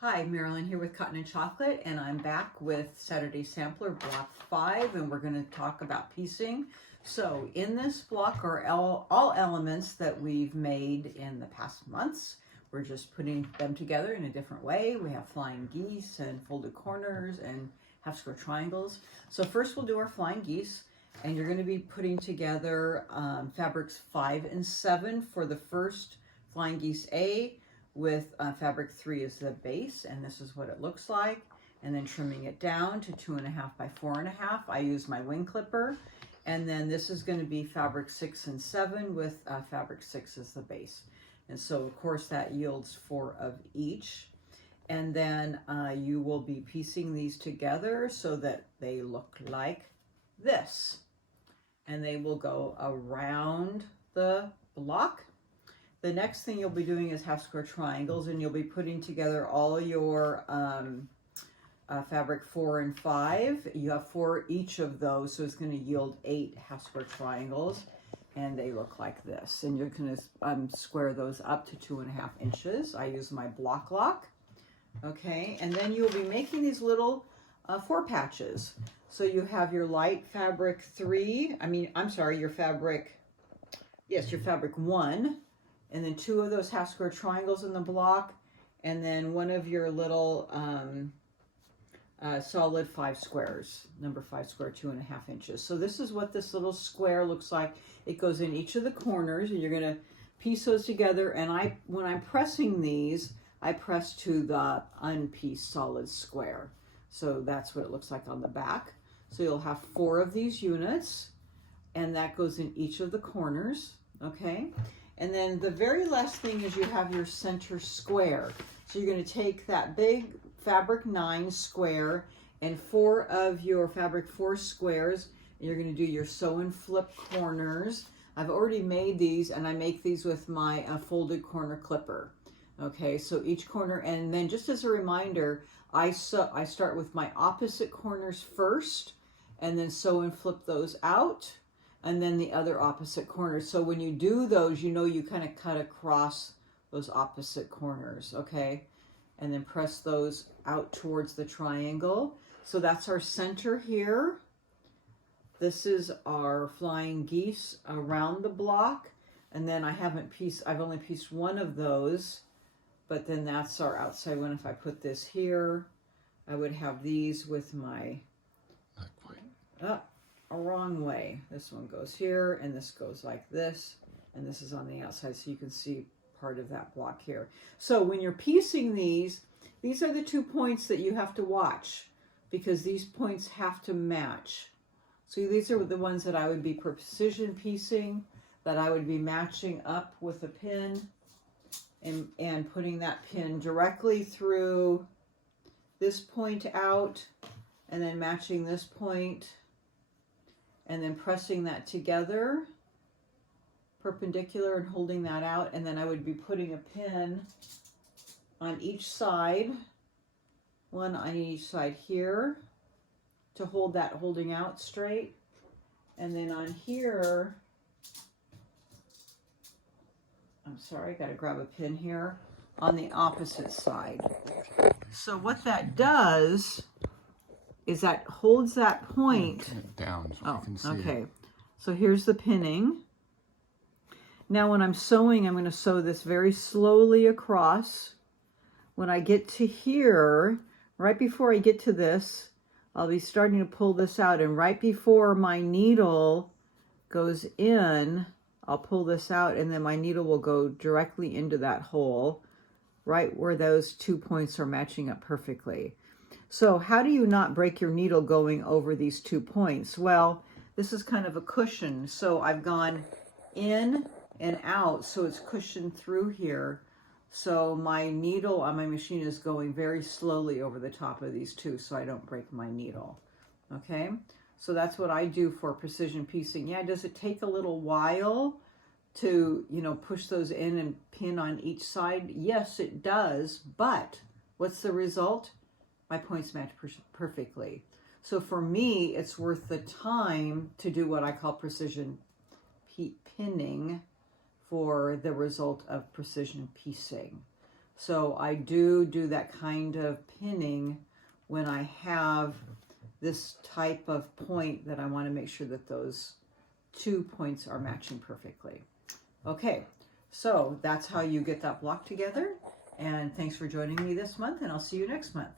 Hi, Marilyn here with Cotton and Chocolate, and I'm back with Saturday Sampler Block 5, and we're going to talk about piecing. So in this block are all elements that we've made in the past months. We're just putting them together in a different way. We have flying geese and folded corners and half square triangles. So first we'll do our flying geese, and you're going to be putting together fabrics 5 and 7 for the first flying geese A, with fabric 3 as the base, and this is what it looks like, and then trimming it down to 2.5 by 4.5. I use my wing clipper, and then this is going to be fabric 6 and 7 with fabric 6 as the base, and so of course that yields 4 of each. And then you will be piecing these together so that they look like this, and they will go around the block. The next thing you'll be doing is half square triangles, and you'll be putting together all your fabric 4 and 5. You have 4 each of those, so it's going to yield 8 half square triangles, and they look like this. And you're going to square those up to 2.5 inches. I use my block lock. Okay, and then you'll be making these little 4 patches. So you have your light fabric 3, your fabric 1, and then 2 of those half square triangles in the block, and then 1 of your little solid 5 squares, number 5 square, 2.5 inches. So this is what this little square looks like. It goes in each of the corners, and you're going to piece those together. And when I'm pressing these, I press to the unpieced solid square. So that's what it looks like on the back. So you'll have 4 of these units, and that goes in each of the corners, okay? And then the very last thing is you have your center square. So you're going to take that big fabric 9 square and 4 of your fabric 4 squares, and you're going to do your sew and flip corners. I've already made these, and I make these with my folded corner clipper. Okay, so each corner, and then just as a reminder, I start with my opposite corners first, and then sew and flip those out, and then the other opposite corners. So when you do those, you know you kind of cut across those opposite corners, okay? And then press those out towards the triangle. So that's our center here. This is our flying geese around the block. And then I've only pieced 1 of those, but then that's our outside one. If I put this here, I would have these with my, not quite. A wrong way. This one goes here, and this goes like this, and this is on the outside, so you can see part of that block here. So when you're piecing these are the 2 points that you have to watch, because these points have to match. So these are the ones that I would be precision piecing, that I would be matching up with a pin and putting that pin directly through this point out, and then matching this point, and then pressing that together perpendicular and holding that out. And then I would be putting a pin on each side, 1 on each side here, to hold that holding out straight. And then on here, I'm sorry, I gotta grab a pin here, on the opposite side. So what that does is that holds that point down so you can see okay. it. So here's the pinning. Now when I'm sewing, I'm going to sew this very slowly across. When I get to here, right before I get to this, I'll be starting to pull this out, and right before my needle goes in, I'll pull this out, and then my needle will go directly into that hole, right where those 2 points are matching up perfectly. So how do you not break your needle going over these 2 points? Well, this is kind of a cushion. So I've gone in and out, so it's cushioned through here. So my needle on my machine is going very slowly over the top of these 2, so I don't break my needle. Okay, so that's what I do for precision piecing. Yeah, does it take a little while to, push those in and pin on each side? Yes, it does, but what's the result? My points match perfectly. So for me, it's worth the time to do what I call precision pinning for the result of precision piecing. So I do that kind of pinning when I have this type of point that I want to make sure that those 2 points are matching perfectly. Okay, so that's how you get that block together. And thanks for joining me this month, and I'll see you next month.